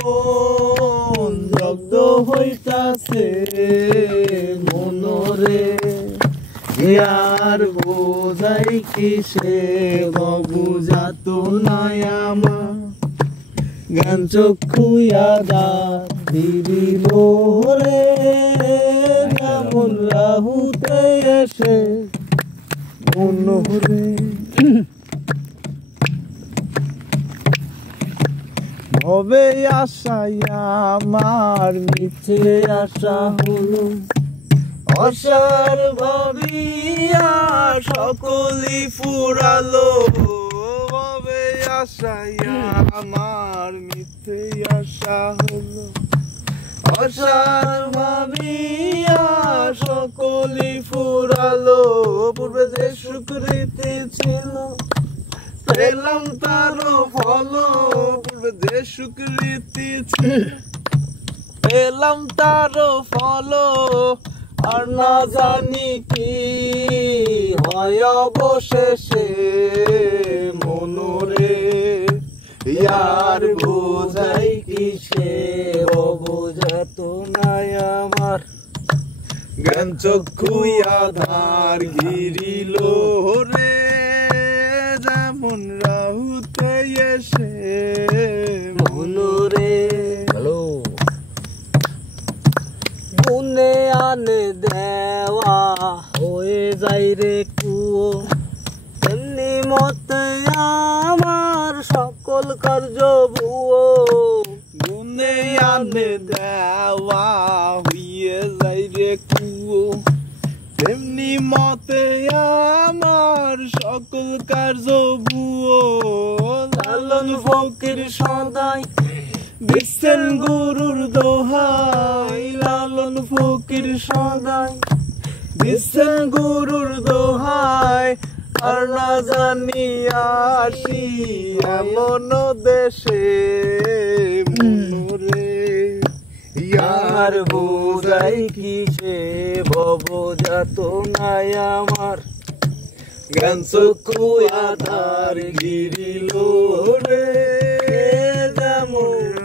মন দগ্ধ হইতাছে মনরে আর বোঝাই কিসে বুঝাত নাই আমার জ্ঞান চক্ষু দিল রে যেমন রাহুতে এসে মনরে হবে আশায় আমার মিথ্যে আশা হলো অসার ভাবিয়া সকলই ফুরালো হবে আশায় আমার মিথ্যে আশা হলো অসার ভাবিয়া সকলই ফুরালো পূর্বে যে সুকৃতি ছিল পেলাম তারও ফল পূর্বে যে সুকৃতি ছিল পেলাম তারও ফল আর না জানি কি হয় অবশেষে মনরে আর বোঝাই কিসে অবোঝাত নাই আমার জ্ঞান চক্ষু আধার ঘিরিল রে যেমন রাহুতে এসে মনরে গুনে আনে দেওয়া হয়ে যাই রে কুয়ো তেমনি মতে আমার সকল কার্য ভুয়ো গুনে আনে দেওয়া হয়ে যাই রে কুয়ো তেমনি মতে আমার সকল কার্য ভুয়ো লালন ফকির সদাই দিচ্ছেন গুরুর দোহাই লালন ফকির সদাই দিচ্ছেন গুরুর দোহাই আর না জানি আসি এমন দেশে মনরে আর বোঝাই কিসে ভবজাত নাই আমার জ্ঞান চক্ষু আধার ঘিরিল রে যেমন